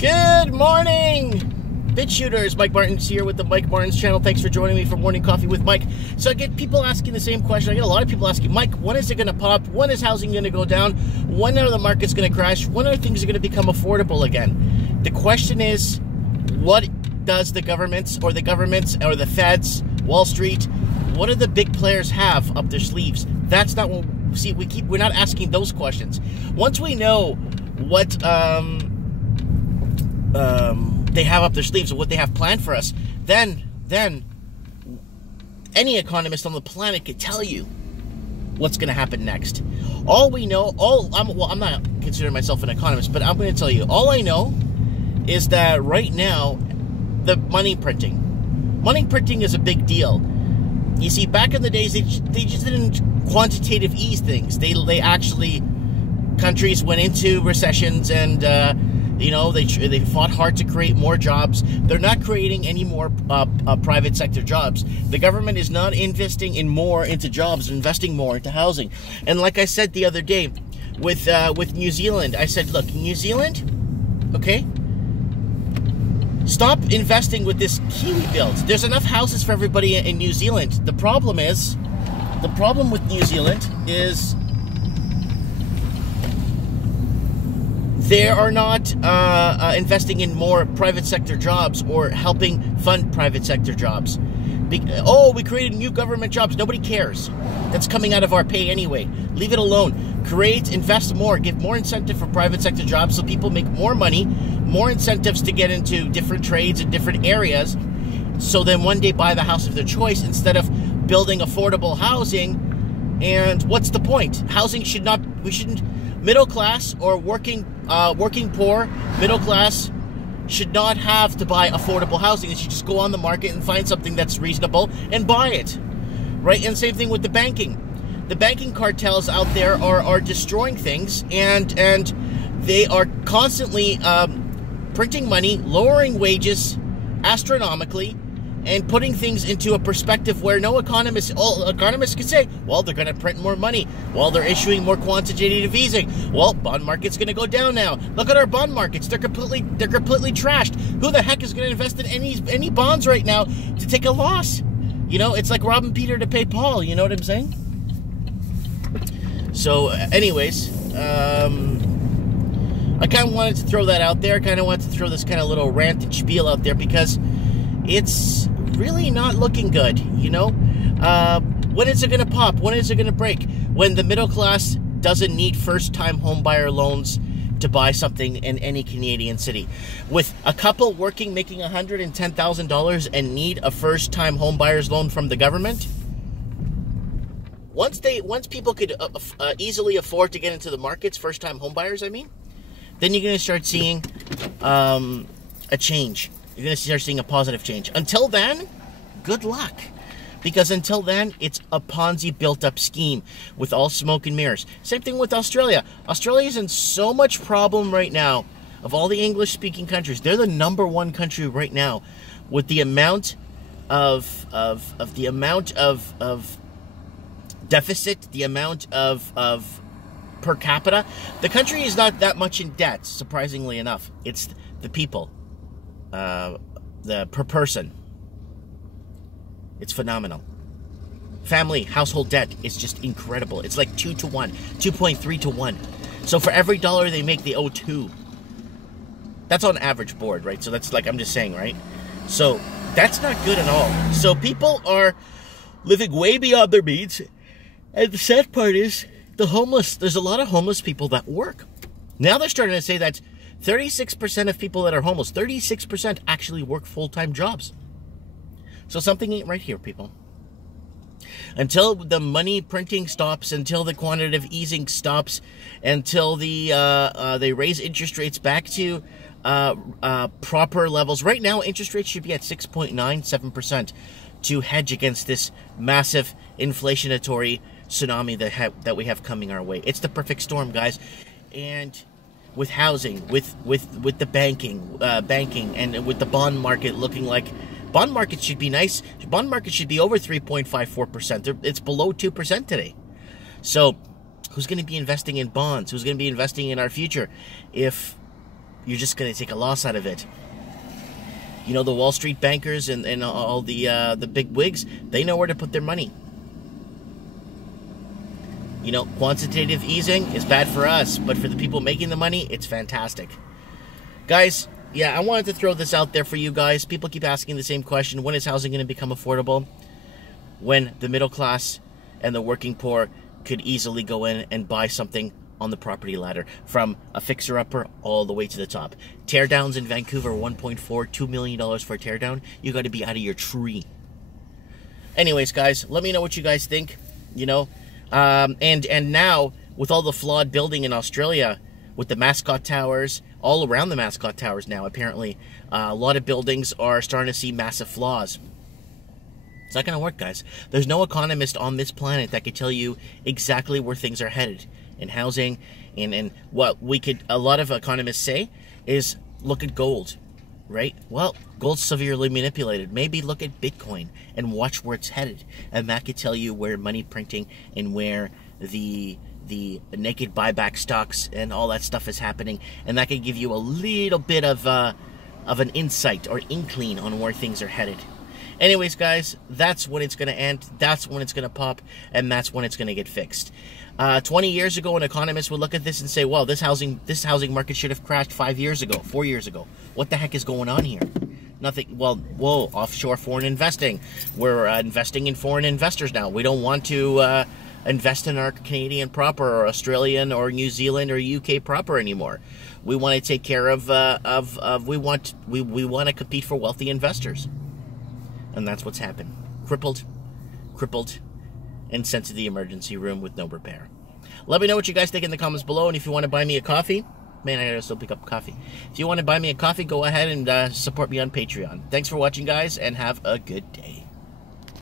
Good morning, Bit Shooters. Mike Martins here with the Mike Martins channel. Thanks for joining me for Morning Coffee with Mike. So I get people asking the same question. I get a lot of people asking, Mike, when is it going to pop? When is housing going to go down? When are the markets going to crash? When are things going to become affordable again? The question is, what does the governments or the feds, Wall Street, what do the big players have up their sleeves? That's not what we're not asking those questions. Once we know what they have up their sleeves or what they have planned for us, then any economist on the planet could tell you what's going to happen next. All we know, I'm not considering myself an economist, but I'm going to tell you, all I know is that right now, the money printing is a big deal. You see, back in the days, they just didn't quantitative ease things. They actually, countries went into recessions and, they fought hard to create more jobs. They're not creating any more private sector jobs. The government is not investing into jobs, investing more into housing. And like I said the other day with New Zealand, I said, look, New Zealand, okay, stop investing with this Kiwi build. There's enough houses for everybody in New Zealand. The problem with New Zealand is they are not investing in more private sector jobs or helping fund private sector jobs. We created new government jobs. Nobody cares. That's coming out of our pay anyway. Leave it alone. Invest more, give more incentive for private sector jobs so people make more money, more incentives to get into different trades in different areas, so then one day buy the house of their choice instead of building affordable housing. And what's the point? Middle class or working poor, middle class should not have to buy affordable housing. They should just go on the market and find something that's reasonable and buy it, right? And same thing with the banking. The banking cartels out there are destroying things, and they are constantly printing money, lowering wages astronomically, and putting things into a perspective where all economists can say, well, they're going to print more money. Well, they're issuing more quantitative easing. Well, bond market's going to go down now. Look at our bond markets. They're completely trashed. Who the heck is going to invest in any bonds right now to take a loss? It's like robbing Peter to pay Paul. You know what I'm saying? So, anyways, I kind of wanted to throw that out there. I kind of wanted to throw this kind of little rant and spiel out there because it's really not looking good, When is it going to pop? When is it going to break? When the middle class doesn't need first-time homebuyer loans to buy something in any Canadian city. With a couple making $110,000 and need a first-time homebuyer's loan from the government, once people could easily afford to get into the markets, first-time homebuyers, then you're going to start seeing a change. You're going to start seeing a positive change. Until then, good luck. Because until then, it's a Ponzi built-up scheme with all smoke and mirrors. Same thing with Australia. Australia's in so much problem right now. Of all the English-speaking countries, they're the #1 country right now with the amount of deficit, the amount of per capita. The country is not that much in debt, surprisingly enough. It's the people. The per person, it's phenomenal. Family household debt is just incredible. It's like 2 to 1, 2.3 to 1. So for every dollar they make, they owe 2. That's on average board, right? So that's like, I'm just saying, right? So that's not good at all. So people are living way beyond their means. And the sad part is the homeless. There's a lot of homeless people that work. Now they're starting to say that 36% of people that are homeless, 36% actually work full-time jobs. So something ain't right here, people. Until the money printing stops, until the quantitative easing stops, until they raise interest rates back to proper levels. Right now, interest rates should be at 6.97% to hedge against this massive inflationary tsunami that we have coming our way. It's the perfect storm, guys. And with housing, with the banking, and with the bond market looking like, bond market should be nice. Bond market should be over 3.54%. It's below 2% today. So who's going to be investing in bonds? Who's going to be investing in our future if you're just going to take a loss out of it. You know, the Wall Street bankers and all the big wigs, they know where to put their money. You know, quantitative easing is bad for us, but for the people making the money, it's fantastic. Guys, yeah, I wanted to throw this out there for you guys. People keep asking the same question. When is housing going to become affordable? When the middle class and the working poor could easily go in and buy something on the property ladder, from a fixer-upper all the way to the top. Teardowns in Vancouver, $1.2 million for a teardown. You got to be out of your tree. Anyways, guys, let me know what you guys think. You know, and now with all the flawed building in Australia, with the Mascot Towers, all around the Mascot Towers now, apparently, a lot of buildings are starting to see massive flaws. It's not going to work, guys. There's no economist on this planet that could tell you exactly where things are headed in housing, and what a lot of economists say is look at gold, right? Well, gold's severely manipulated. Maybe look at Bitcoin and watch where it's headed, and that could tell you where money printing and where the naked buyback stocks and all that stuff is happening, and that could give you a little bit of an insight or inkling on where things are headed. Anyways, guys, that's when it's going to end, that's when it's going to pop, and that's when it's going to get fixed. 20 years ago, an economist would look at this and say, well, this housing market should have crashed 5 years ago, 4 years ago. What the heck is going on here? Nothing. Well, whoa, offshore foreign investing. We're investing in foreign investors now. We don't want to invest in our Canadian proper or Australian or New Zealand or UK proper anymore. We want to take care of we want to compete for wealthy investors. And that's what's happened. Crippled, and sent to the emergency room with no repair. Let me know what you guys think in the comments below, and if you want to buy me a coffee, man, I gotta still pick up coffee. If you want to buy me a coffee, go ahead and support me on Patreon. Thanks for watching, guys, and have a good day.